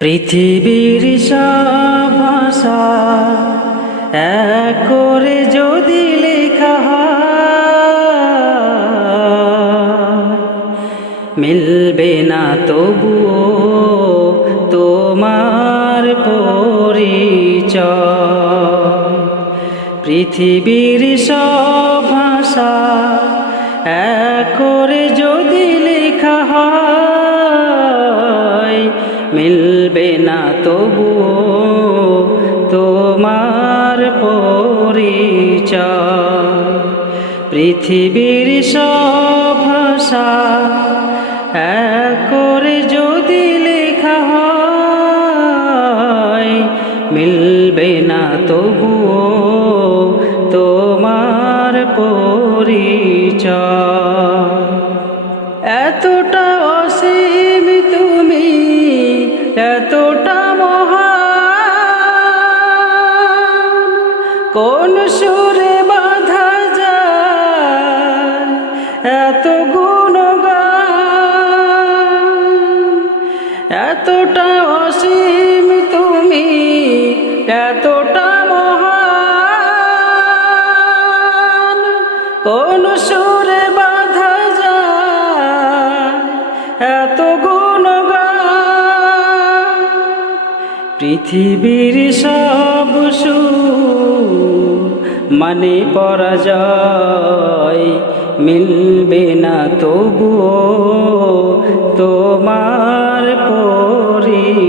পৃথিবীর সব ভাষা এক করে যদি লেখা হয়, মিলবে না তবুও তোমার পরিচয়। পৃথিবীর সব ভাষা এক করে যদি লেখা হয়, মিলবে না তবুও তোমার পরিচয়। পৃথিবীর সব ভাষা এক করে যদি লেখা হয়, মিলবে না তবুও তোমার পরিচয়। এতটা অসীম তুমি, এতটা মহান, কোন সুরে বাঁধা যায় এত গুণগান। এতটা অসীম তুমি, এতটা মহান, কোন সুরে বাঁধা যায় এত গুণগান। পৃথিবীর সব সুর মানে পরাজয়, মিলবে না তবুও তোমার পরিচয়।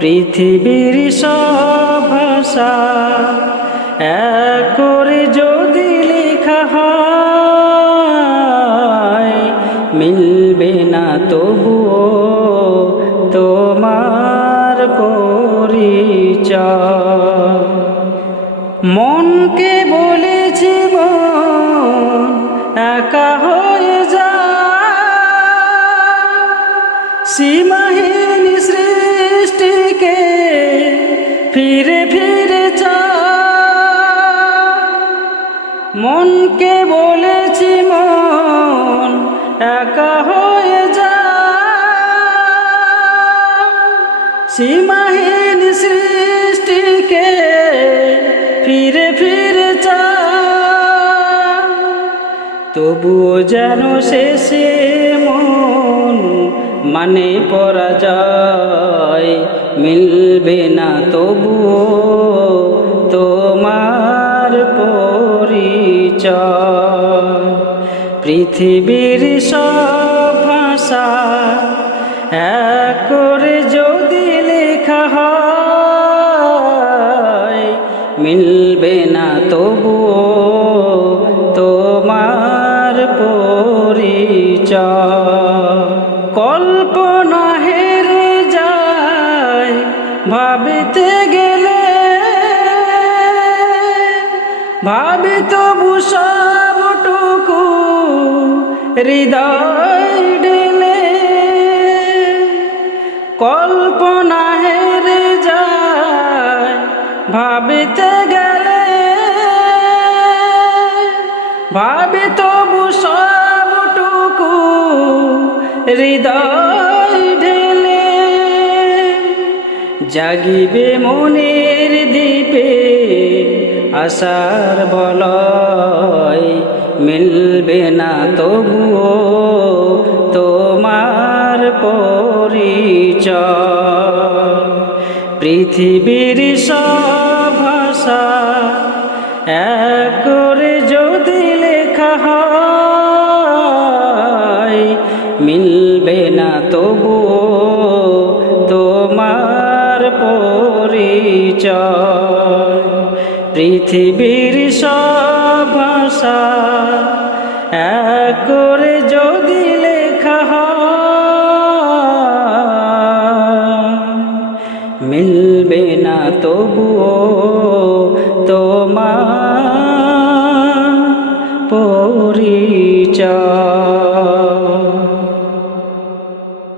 পৃথিবীর সব ভাষা এক করে যদি লেখা হয়, মিলবে না তবুও তোমার পরিচয়। মনকে বলেছি মন একা হয়ে যায়, সীমাহীন সৃষ্টিকে ফিরে ফিরে চায়। মনকে বলেছি মন একা হয়ে যায়, সীমাহীন সৃষ্টিকে ফিরে ফিরে চায়। তবুও যেন শেষে মন মানে পরাজয়, মিলবে না তবুও তোমার পরিচয়। পৃথিবীর সব ভাষা এক করে যদি লেখা হয়, মিলবে না তবুও তোমার পরিচয়। কল্পনা হেরে যায় ভাবিতে গেলে, ভাবি তবু সবটুকু হৃদয় ঢেলে। কল্পনা হেরে যায় ভাবিতে গেলে, ভাবি তবু সবটুকু হৃদয় ঢেলে। জাগিবে মনের দ্বীপে আশার বলয়, মিলবে না তবুও তোমার পরিচয়। পৃথিবীর সব ভাষা এক করে যদি লেখা হয়, মিলবে না তবুও তোমার পরিচয়। পৃথিবীর সব ভাষা এক করে যদি লেখা হয়, মিলবে না তবুও তোমার